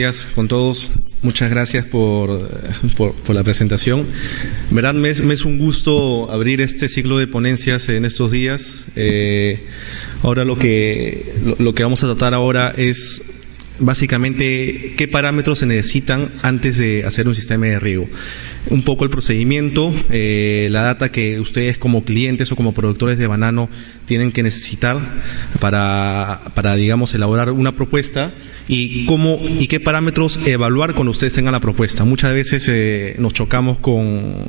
días con todos. Muchas gracias por la presentación. En verdad me es un gusto abrir este ciclo de ponencias en estos días. Ahora lo que vamos a tratar ahora es básicamente qué parámetros se necesitan antes de hacer un sistema de riego. Un poco el procedimiento, la data que ustedes como clientes o como productores de banano tienen que necesitar para digamos, elaborar una propuesta y qué parámetros evaluar cuando ustedes tengan la propuesta. Muchas veces nos chocamos con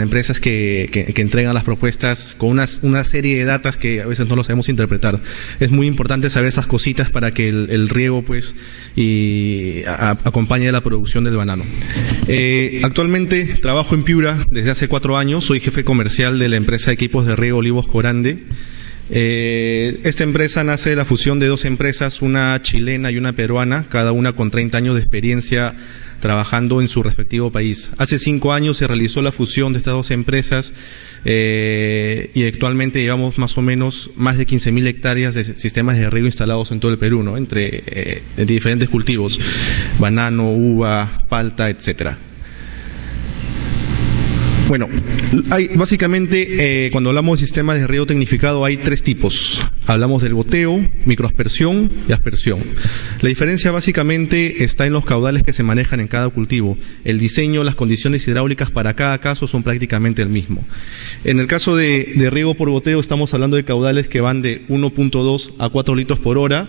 empresas que entregan las propuestas con una serie de datos que a veces no lo sabemos interpretar. Es muy importante saber esas cositas para que el riego pues acompañe la producción del banano. Actualmente trabajo en Piura desde hace 4 años, soy jefe comercial de la empresa de equipos de riego Olivos Corande. Esta empresa nace de la fusión de 2 empresas, una chilena y una peruana, cada una con 30 años de experiencia trabajando en su respectivo país. Hace 5 años se realizó la fusión de estas 2 empresas y actualmente llevamos más o menos más de 15.000 hectáreas de sistemas de riego instalados en todo el Perú, ¿no? Entre diferentes cultivos, banano, uva, palta, etcétera. Bueno, básicamente cuando hablamos de sistemas de riego tecnificado hay 3 tipos. Hablamos del goteo, microaspersión y aspersión. La diferencia básicamente está en los caudales que se manejan en cada cultivo. El diseño, las condiciones hidráulicas para cada caso son prácticamente el mismo. En el caso de riego por goteo estamos hablando de caudales que van de 1.2 a 4 litros por hora.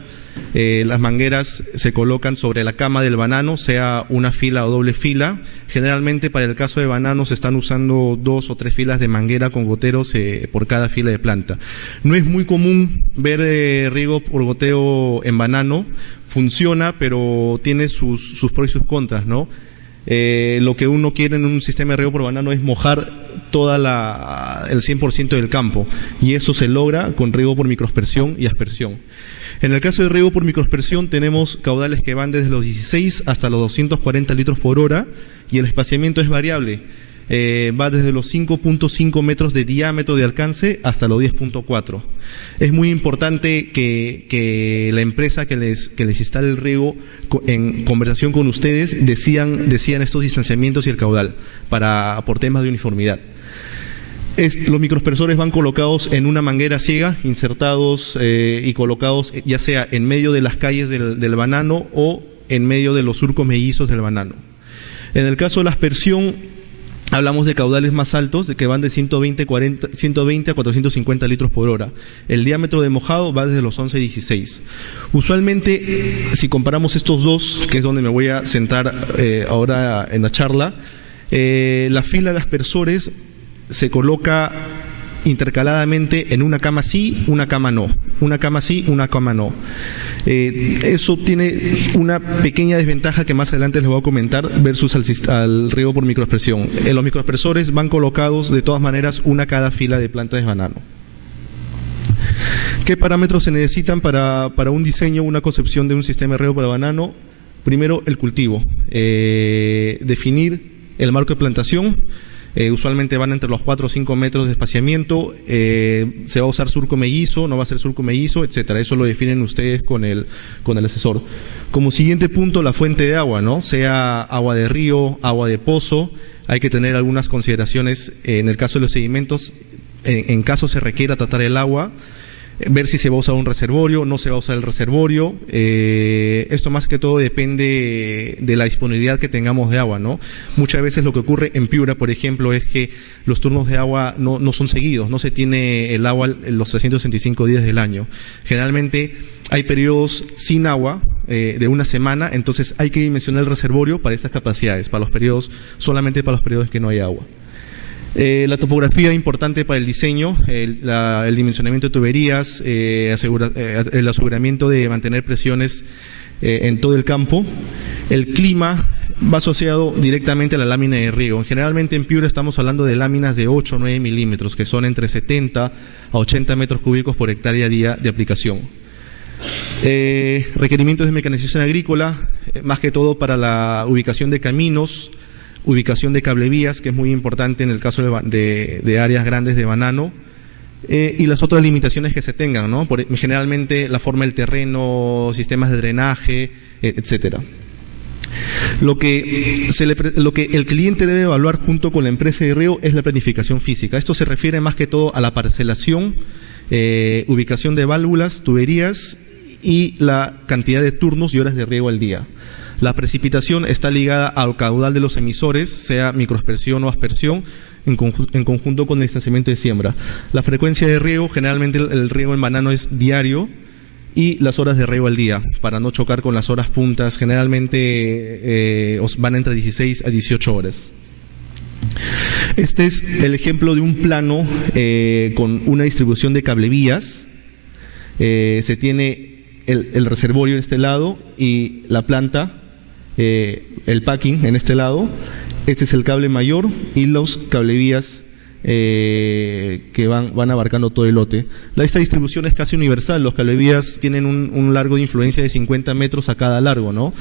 Las mangueras se colocan sobre la cama del banano, sea una fila o doble fila. Generalmente para el caso de banano se están usando 2 o 3 filas de manguera con goteros por cada fila de planta. No es muy común ver riego por goteo en banano, funciona, pero tiene sus pros y sus contras, ¿no? Lo que uno quiere en un sistema de riego por banano es mojar el 100% del campo, y eso se logra con riego por microaspersión y aspersión. En el caso de riego por microaspersión tenemos caudales que van desde los 16 hasta los 240 litros por hora y el espaciamiento es variable. Va desde los 5.5 metros de diámetro de alcance hasta los 10.4. Es muy importante que la empresa que les instale el riego, en conversación con ustedes, decían estos distanciamientos y el caudal por temas de uniformidad. Los microaspersores van colocados en una manguera ciega, insertados y colocados ya sea en medio de las calles del banano o en medio de los surcos mellizos del banano. En el caso de la aspersión, hablamos de caudales más altos, de que van de 120 a 450 litros por hora. El diámetro de mojado va desde los 11 a 16. Usualmente, si comparamos estos dos, que es donde me voy a centrar ahora en la charla, la fila de aspersores se coloca intercaladamente en una cama sí, una cama no. Una cama sí, una cama no. Eso tiene una pequeña desventaja que más adelante les voy a comentar versus al riego por microaspersión. Los microaspersores van colocados de todas maneras una cada fila de plantas de banano. ¿Qué parámetros se necesitan para un diseño, una concepción de un sistema de riego para banano? Primero, el cultivo. Definir el marco de plantación. Usualmente van entre los 4 o 5 metros de espaciamiento, se va a usar surco mellizo, no va a ser surco mellizo, etcétera. Eso lo definen ustedes con el asesor. Como siguiente punto, la fuente de agua, ¿no? Sea agua de río, agua de pozo. Hay que tener algunas consideraciones en el caso de los sedimentos, en caso se requiera tratar el agua, ver si se va a usar un reservorio, no se va a usar el reservorio. Esto más que todo depende de la disponibilidad que tengamos de agua, ¿no? Muchas veces lo que ocurre en Piura, por ejemplo, es que los turnos de agua no son seguidos, no se tiene el agua los 365 días del año. Generalmente hay periodos sin agua de una semana, entonces hay que dimensionar el reservorio para estas capacidades, solamente para los periodos que no hay agua. La topografía importante para el diseño, el dimensionamiento de tuberías, el aseguramiento de mantener presiones en todo el campo. El clima va asociado directamente a la lámina de riego. Generalmente en Piura estamos hablando de láminas de 8 o 9 milímetros, que son entre 70 a 80 metros cúbicos por hectárea día de aplicación. Requerimientos de mecanización agrícola, más que todo para la ubicación de caminos, ubicación de cablevías, que es muy importante en el caso de áreas grandes de banano, y las otras limitaciones que se tengan, ¿no? Generalmente la forma del terreno, sistemas de drenaje, etcétera. Lo que el cliente debe evaluar junto con la empresa de riego es la planificación física. Esto se refiere más que todo a la parcelación, ubicación de válvulas, tuberías y la cantidad de turnos y horas de riego al día. La precipitación está ligada al caudal de los emisores, sea microaspersión o aspersión, en conjunto con el distanciamiento de siembra. La frecuencia de riego, generalmente el riego en banano es diario, y las horas de riego al día, para no chocar con las horas puntas, generalmente van entre 16 a 18 horas. Este es el ejemplo de un plano con una distribución de cablevías. Se tiene el reservorio en este lado y la planta, el packing en este lado. Este es el cable mayor y los cablevías que van abarcando todo el lote. Esta distribución es casi universal. Los cablevías tienen un largo de influencia de 50 metros a cada largo, ¿no?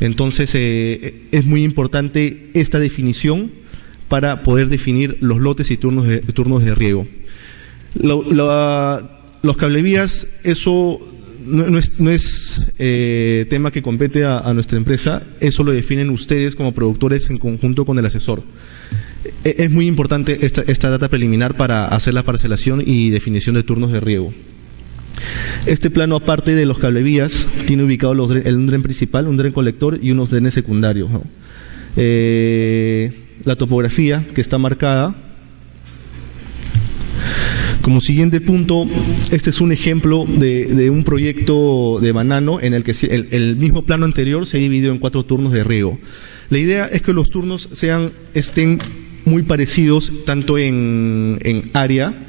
Entonces es muy importante esta definición para poder definir los lotes y turnos de riego. Los cablevías, eso no es tema que compete a nuestra empresa, eso lo definen ustedes como productores en conjunto con el asesor. Es muy importante esta data preliminar para hacer la parcelación y definición de turnos de riego. Este plano, aparte de los cablevías, tiene ubicado un dren principal, un dren colector y unos drenes secundarios, ¿no? La topografía que está marcada. Como siguiente punto, este es un ejemplo de un proyecto de banano en el que el mismo plano anterior se ha dividido en 4 turnos de riego. La idea es que los turnos estén muy parecidos tanto en área,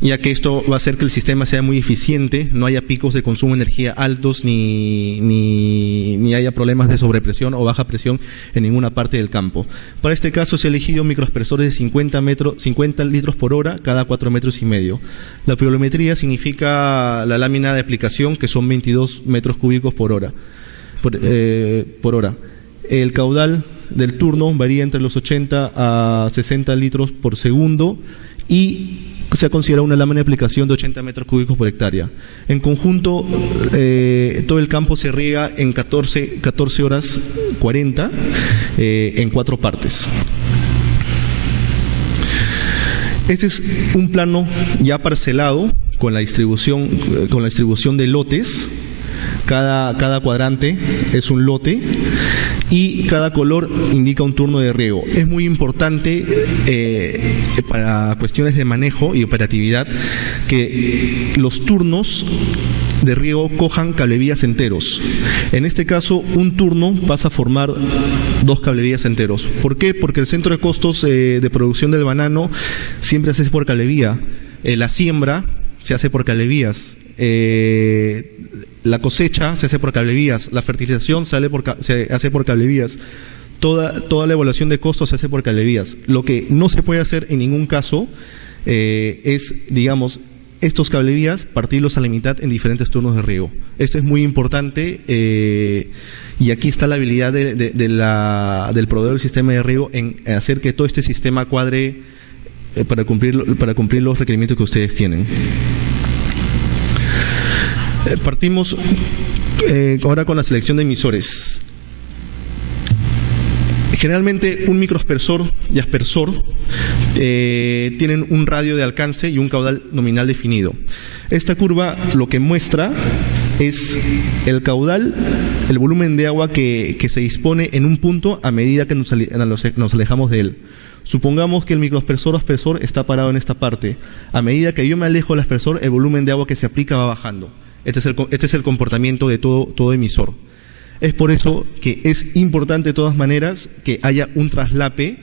ya que esto va a hacer que el sistema sea muy eficiente, no haya picos de consumo de energía altos ni haya problemas de sobrepresión o baja presión en ninguna parte del campo. Para este caso se ha elegido microaspersores de 50 litros por hora cada 4,5 metros. La pluviometría significa la lámina de aplicación, que son 22 metros cúbicos por hora. El caudal del turno varía entre los 80 a 60 litros por segundo y se ha considerado una lámina de aplicación de 80 metros cúbicos por hectárea. En conjunto, todo el campo se riega en 14 horas 40 en 4 partes. Este es un plano ya parcelado con la distribución de lotes. Cada cuadrante es un lote y cada color indica un turno de riego. Es muy importante para cuestiones de manejo y operatividad que los turnos de riego cojan cablevías enteros. En este caso, un turno pasa a formar 2 cablevías enteros. ¿Por qué? Porque el centro de costos de producción del banano siempre se hace por cablevía. La siembra se hace por cablevías. La cosecha se hace por cablevías, la fertilización se hace por cablevías, toda la evaluación de costos se hace por cablevías. Lo que no se puede hacer en ningún caso es, digamos, estos cablevías partirlos a la mitad en diferentes turnos de riego. Esto es muy importante y aquí está la habilidad del proveedor del sistema de riego en hacer que todo este sistema cuadre para cumplir los requerimientos que ustedes tienen. Partimos ahora con la selección de emisores. Generalmente un microaspersor y aspersor tienen un radio de alcance y un caudal nominal definido. Esta curva lo que muestra es el caudal, el volumen de agua que se dispone en un punto a medida que nos alejamos de él. Supongamos que el microaspersor o aspersor está parado en esta parte. A medida que yo me alejo del aspersor, el volumen de agua que se aplica va bajando. Este es el comportamiento de todo emisor. Es por eso que es importante de todas maneras que haya un traslape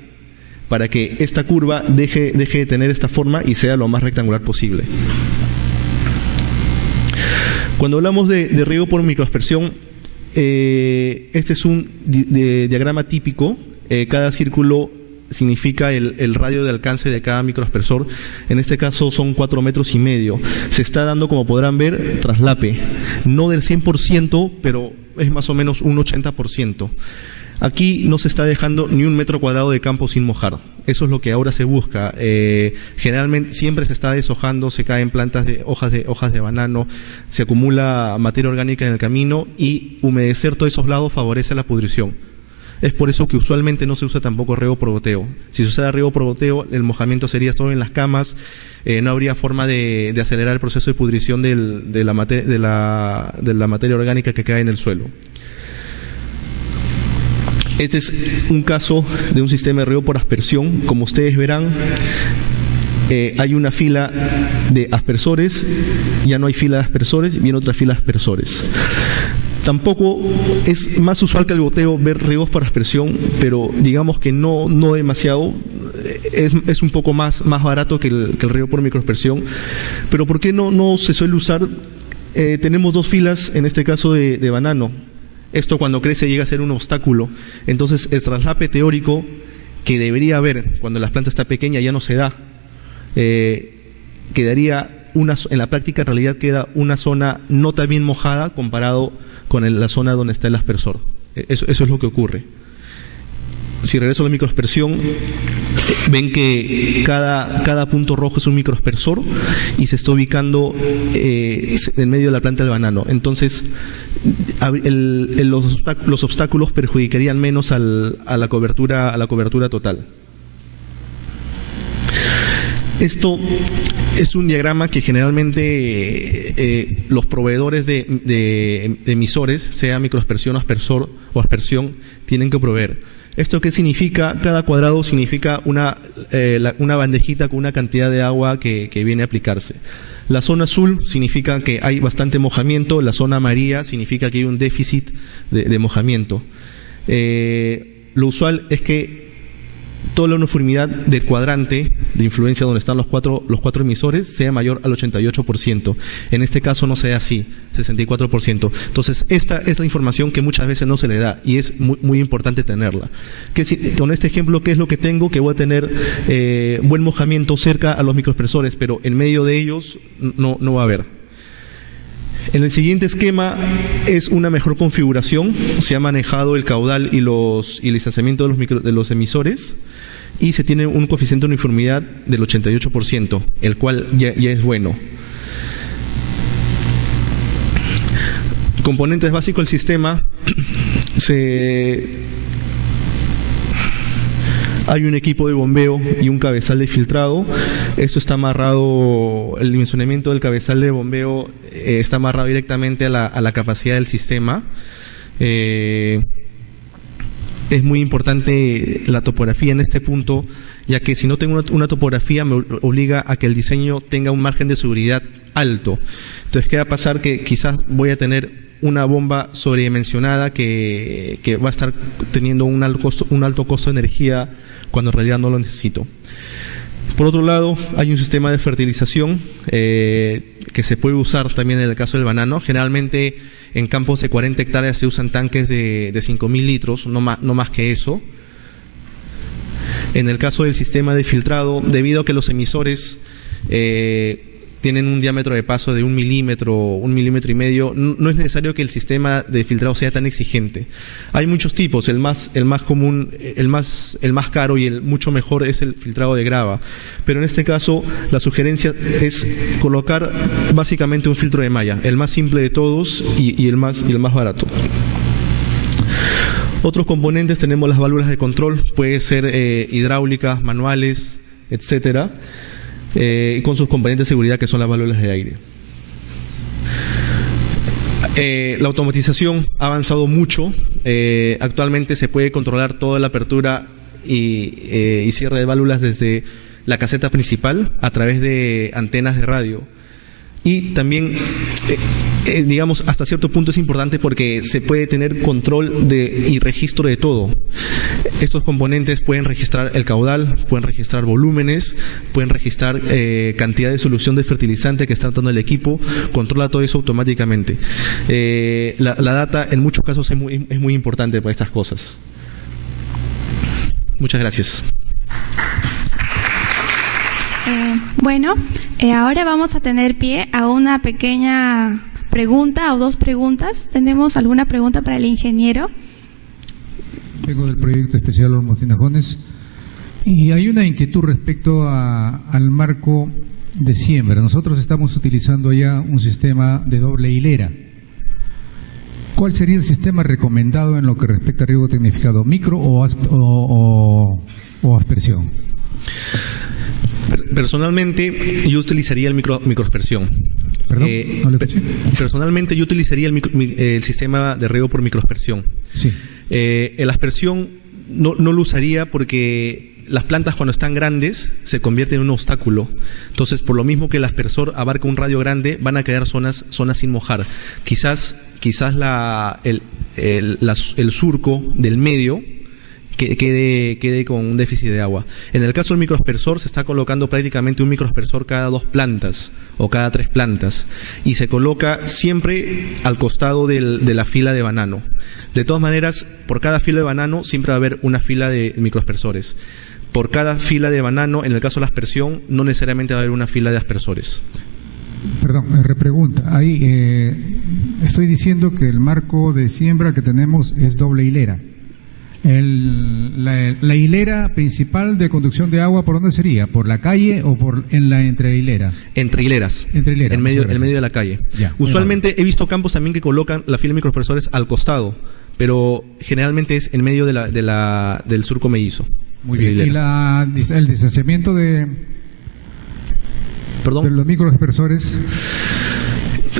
para que esta curva deje de tener esta forma y sea lo más rectangular posible. Cuando hablamos de riego por microaspersión, este es un diagrama típico. Cada círculo significa el radio de alcance de cada microaspersor. En este caso son 4,5 metros. Se está dando, como podrán ver, traslape. No del 100%, pero es más o menos un 80%. Aquí no se está dejando ni un metro cuadrado de campo sin mojar. Eso es lo que ahora se busca. Generalmente siempre se está deshojando, se caen plantas de hojas de banano, se acumula materia orgánica en el camino y humedecer todos esos lados favorece la pudrición. Es por eso que usualmente no se usa tampoco riego por goteo. Si se usara riego por goteo, el mojamiento sería solo en las camas, no habría forma de acelerar el proceso de pudrición de la materia orgánica que cae en el suelo. Este es un caso de un sistema de riego por aspersión. Como ustedes verán, hay una fila de aspersores, ya no hay fila de aspersores, viene otra fila de aspersores. Tampoco es más usual que el goteo ver riegos por aspersión, pero digamos que no demasiado. Es un poco más barato que el riego por microaspersión. Pero ¿por qué no se suele usar? Tenemos dos filas, en este caso de banano. Esto cuando crece llega a ser un obstáculo. Entonces el traslape teórico que debería haber cuando la planta está pequeña ya no se da. Quedaría en la práctica en realidad queda una zona no tan bien mojada comparado con la zona donde está el aspersor. Eso es lo que ocurre. Si regreso a la microaspersión, ven que cada punto rojo es un microaspersor y se está ubicando en medio de la planta del banano. Entonces, los obstáculos perjudicarían menos a la cobertura total. Esto es un diagrama que generalmente los proveedores de emisores, sea microaspersión o aspersión, tienen que proveer. ¿Esto qué significa? Cada cuadrado significa una bandejita con una cantidad de agua que viene a aplicarse. La zona azul significa que hay bastante mojamiento, la zona amarilla significa que hay un déficit de mojamiento. Lo usual es que toda la uniformidad del cuadrante de influencia donde están los cuatro emisores sea mayor al 88%. En este caso no sea así, 64%. Entonces, esta es la información que muchas veces no se le da y es muy, muy importante tenerla. Con este ejemplo, ¿qué es lo que tengo? Que voy a tener buen mojamiento cerca a los microexpresores, pero en medio de ellos no va a haber. En el siguiente esquema es una mejor configuración. Se ha manejado el caudal y el distanciamiento de los emisores y se tiene un coeficiente de uniformidad del 88%, el cual ya es bueno. Componentes básicos del sistema. Hay un equipo de bombeo y un cabezal de filtrado. Esto está amarrado, el dimensionamiento del cabezal de bombeo está amarrado directamente a la capacidad del sistema. Es muy importante la topografía en este punto, ya que si no tengo una topografía me obliga a que el diseño tenga un margen de seguridad alto. Entonces, ¿qué va a pasar? Que quizás voy a tener una bomba sobredimensionada que va a estar teniendo un alto costo de energía cuando en realidad no lo necesito. Por otro lado, hay un sistema de fertilización que se puede usar también en el caso del banano. Generalmente en campos de 40 hectáreas se usan tanques de 5.000 litros, no más que eso. En el caso del sistema de filtrado, debido a que los emisores tienen un diámetro de paso de 1 milímetro, 1,5 milímetros, no es necesario que el sistema de filtrado sea tan exigente. Hay muchos tipos, el más común, el más caro y el mucho mejor es el filtrado de grava, pero en este caso la sugerencia es colocar básicamente un filtro de malla, el más simple de todos y el más barato. Otros componentes tenemos las válvulas de control, puede ser hidráulicas, manuales, etcétera. Con sus componentes de seguridad que son las válvulas de aire. La automatización ha avanzado mucho. Actualmente se puede controlar toda la apertura y cierre de válvulas desde la caseta principal a través de antenas de radio. Y también, digamos, hasta cierto punto es importante porque se puede tener control y registro de todo. Estos componentes pueden registrar el caudal, pueden registrar volúmenes, pueden registrar cantidad de solución de fertilizante que está dando el equipo, controla todo eso automáticamente. La data en muchos casos es muy importante para estas cosas. Muchas gracias. Bueno, ahora vamos a tener pie a una pequeña pregunta o dos preguntas. ¿Tenemos alguna pregunta para el ingeniero? vengo del proyecto especial Olmos Tinajones y hay una inquietud respecto al marco de siembra. Nosotros estamos utilizando ya un sistema de doble hilera. ¿Cuál sería el sistema recomendado en lo que respecta a riego tecnificado, micro o aspersión? Personalmente, yo utilizaría el microaspersión. ¿Perdón? ¿No lo escuché? Personalmente, yo utilizaría el sistema de riego por microaspersión. Sí. El aspersión no lo usaría porque las plantas cuando están grandes se convierten en un obstáculo. Entonces, por lo mismo que el aspersor abarca un radio grande, van a quedar zonas sin mojar. Quizás el surco del medio quede con un déficit de agua. En el caso del microaspersor, se está colocando prácticamente un microaspersor cada 2 plantas o cada 3 plantas y se coloca siempre al costado de la fila de banano. De todas maneras, por cada fila de banano siempre va a haber una fila de microaspersores. Por cada fila de banano, en el caso de la aspersión, no necesariamente va a haber una fila de aspersores. Perdón, repregunta. Ahí estoy diciendo que el marco de siembra que tenemos es doble hilera. La hilera principal de conducción de agua, ¿por dónde sería? ¿Por la calle o en la entrehilera? Entre hileras. Entre hileras. En medio de la calle. Ya, usualmente he visto campos también que colocan la fila de microaspersores al costado, pero generalmente es en medio del surco mellizo. Muy bien. ¿Y el distanciamiento de los microaspersores?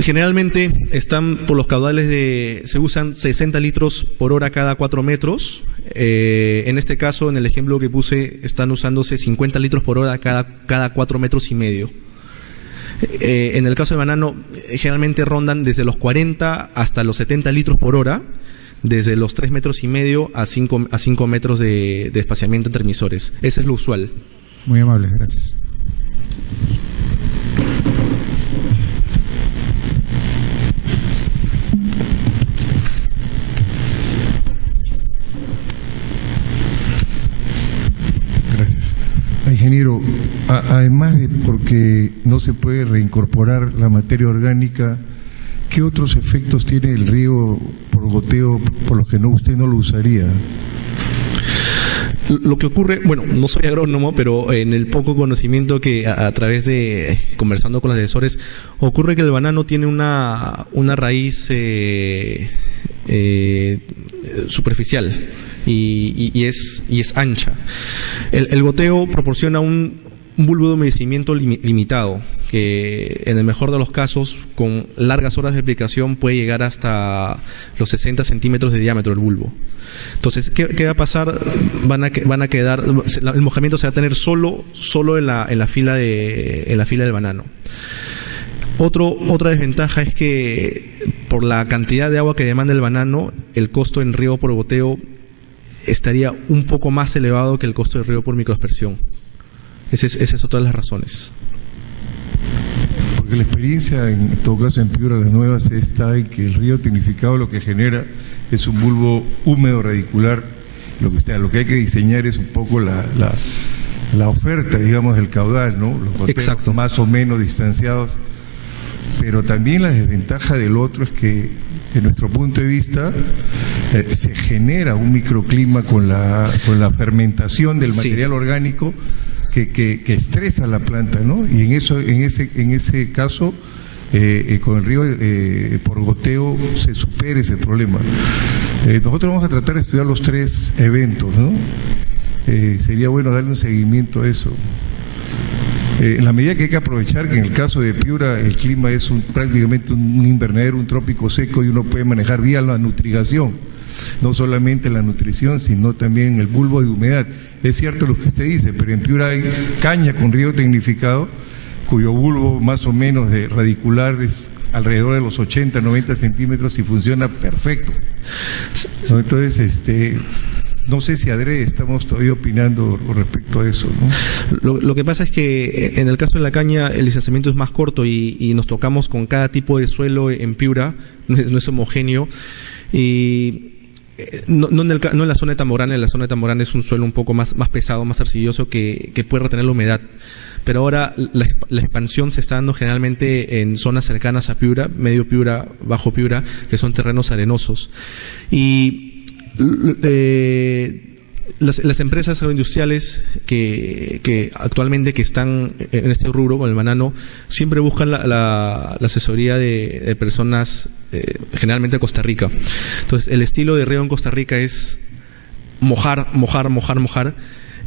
Generalmente están por los caudales se usan 60 litros por hora cada 4 metros. En este caso, en el ejemplo que puse, están usándose 50 litros por hora cada 4 metros y medio. En el caso del banano, generalmente rondan desde los 40 hasta los 70 litros por hora, desde los 3 metros y medio a 5 metros de espaciamiento entre emisores. Eso es lo usual. Muy amable, gracias. Gracias. Ingeniero, además de porque no se puede reincorporar la materia orgánica, ¿qué otros efectos tiene el riego por goteo por los que usted no lo usaría? Lo que ocurre, bueno, no soy agrónomo, pero en el poco conocimiento que a través de conversando con los asesores, ocurre que el banano tiene una raíz superficial y es ancha. El goteo proporciona un bulbo de humedecimiento limitado, que en el mejor de los casos, con largas horas de aplicación, puede llegar hasta los 60 centímetros de diámetro del bulbo. Entonces, ¿qué va a pasar? Van a quedar, el mojamiento se va a tener solo en la fila del banano. Otra desventaja es que por la cantidad de agua que demanda el banano, el costo en riego por goteo estaría un poco más elevado que el costo de riego por microaspersión. Esa es otra de las razones. Porque la experiencia, en todo caso en Piura las Nuevas, está en que el río tecnificado lo que genera es un bulbo húmedo radicular. Lo que hay que diseñar es un poco la oferta, digamos, del caudal, ¿no? Los goteos Exacto. Más o menos distanciados. Pero también la desventaja del otro es que, de nuestro punto de vista, se genera un microclima con la fermentación del material orgánico que estresa la planta, ¿no? Y en ese caso, con el río por goteo se supera ese problema. Nosotros vamos a tratar de estudiar los 3 eventos, ¿no? Sería bueno darle un seguimiento a eso. En la medida que hay que aprovechar que en el caso de Piura el clima es prácticamente un invernadero, un trópico seco, y uno puede manejar bien la nutrigación, no solamente la nutrición, sino también el bulbo de humedad. Es cierto lo que usted dice, pero en Piura hay caña con riego tecnificado, cuyo bulbo más o menos de radicular es alrededor de los 80, 90 centímetros y funciona perfecto, ¿no? Entonces, no sé si adrede estamos todavía opinando respecto a eso, ¿no? Lo que pasa es que en el caso de la caña el licenciamiento es más corto y nos tocamos con cada tipo de suelo en Piura, no es homogéneo, y no en la zona de Tamborana. En la zona de Tamborana es un suelo un poco más pesado, más arcilloso, que puede retener la humedad. Pero ahora la expansión se está dando generalmente en zonas cercanas a Piura, medio Piura, bajo Piura, que son terrenos arenosos. Y Las empresas agroindustriales que actualmente que están en este rubro con el banano siempre buscan la asesoría de personas generalmente de Costa Rica. Entonces, el estilo de riego en Costa Rica es mojar,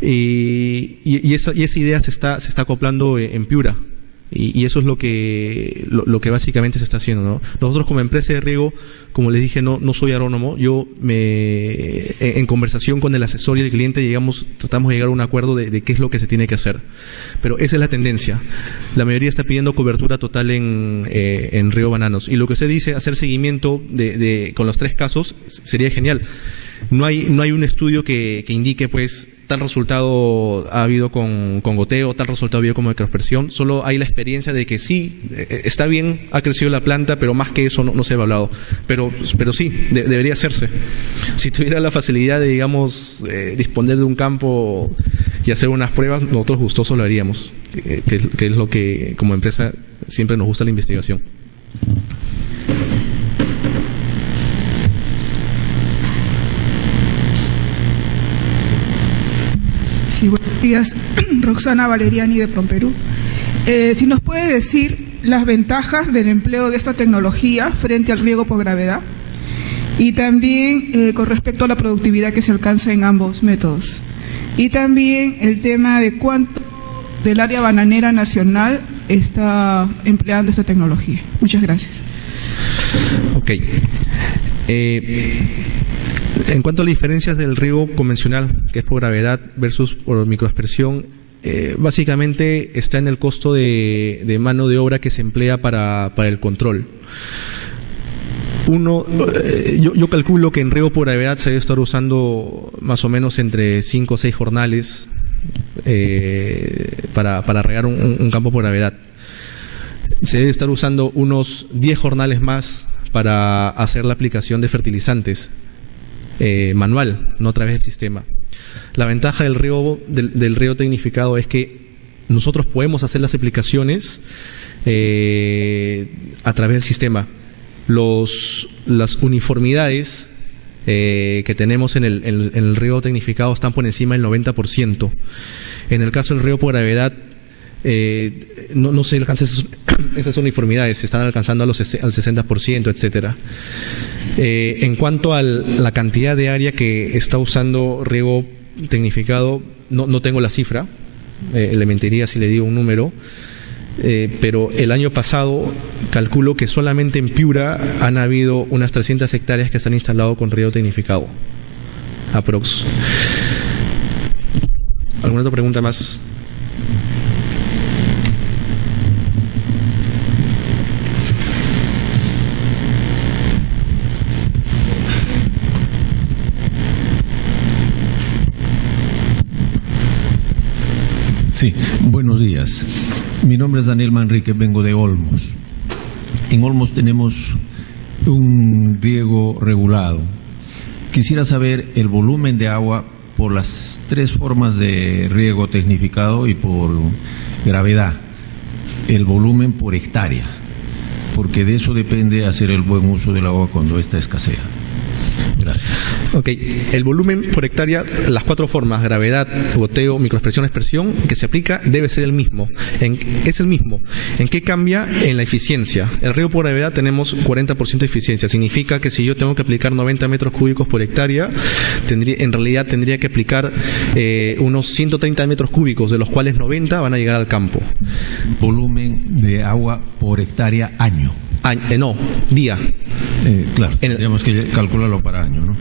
y esa idea se está acoplando en Piura. Y eso es lo que básicamente se está haciendo, ¿no? Nosotros como empresa de riego, como les dije, no soy agrónomo. Yo en conversación con el asesor y el cliente tratamos de llegar a un acuerdo de qué es lo que se tiene que hacer. Pero esa es la tendencia. La mayoría está pidiendo cobertura total en riego bananos. Y lo que usted dice, hacer seguimiento con los 3 casos, sería genial. No hay un estudio que indique, pues, tal resultado ha habido con goteo, tal resultado ha habido con microaspersión. Solo hay la experiencia de que sí, está bien, ha crecido la planta, pero más que eso no se ha evaluado. Pero sí, debería hacerse. Si tuviera la facilidad de, digamos, disponer de un campo y hacer unas pruebas, nosotros gustosos lo haríamos, que es lo que como empresa siempre nos gusta la investigación. Sí, buenos días. Roxana Valeriani de Promperú. Si nos puede decir las ventajas del empleo de esta tecnología frente al riego por gravedad y también con respecto a la productividad que se alcanza en ambos métodos. Y también el tema de cuánto del área bananera nacional está empleando esta tecnología. Muchas gracias. Ok. En cuanto a las diferencias del riego convencional, que es por gravedad versus por microaspersión, básicamente está en el costo de mano de obra que se emplea para el control. Yo calculo que en riego por gravedad se debe estar usando más o menos entre 5 o 6 jornales para regar un campo por gravedad. Se debe estar usando unos 10 jornales más para hacer la aplicación de fertilizantes manual, no a través del sistema. La ventaja del riego tecnificado es que nosotros podemos hacer las aplicaciones a través del sistema. Las uniformidades que tenemos en el riego tecnificado están por encima del 90%. En el caso del riego por gravedad, no se alcanzan esas uniformidades, se están alcanzando al 60%, etcétera. En cuanto a la cantidad de área que está usando riego tecnificado, no tengo la cifra, le mentiría si le digo un número, pero el año pasado calculo que solamente en Piura han habido unas 300 hectáreas que se han instalado con riego tecnificado, aprox. ¿Alguna otra pregunta más? Sí, buenos días. Mi nombre es Daniel Manrique, vengo de Olmos. En Olmos tenemos un riego regulado. Quisiera saber el volumen de agua por las 3 formas de riego tecnificado y por gravedad, el volumen por hectárea, porque de eso depende hacer el buen uso del agua cuando ésta escasea. Gracias. Ok, el volumen por hectárea, las 4 formas, gravedad, goteo, microaspersión, aspersión, que se aplica debe ser el mismo. Es el mismo. ¿En qué cambia? En la eficiencia. El riego por gravedad tenemos 40% de eficiencia. Significa que si yo tengo que aplicar 90 metros cúbicos por hectárea, en realidad tendría que aplicar unos 130 metros cúbicos, de los cuales 90 van a llegar al campo. Volumen de agua por hectárea año. No, día. Claro, tendríamos que calcularlo para año, ¿no?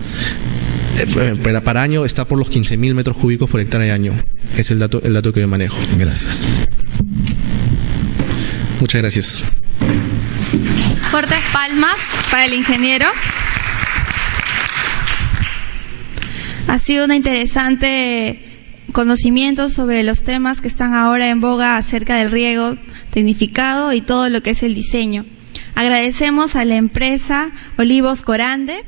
Pero para año está por los 15.000 metros cúbicos por hectárea de año. Es el dato que yo manejo. Gracias. Muchas gracias. Fuertes palmas para el ingeniero. Ha sido una interesante conocimiento sobre los temas que están ahora en boga acerca del riego tecnificado y todo lo que es el diseño. Agradecemos a la empresa Olivos Corande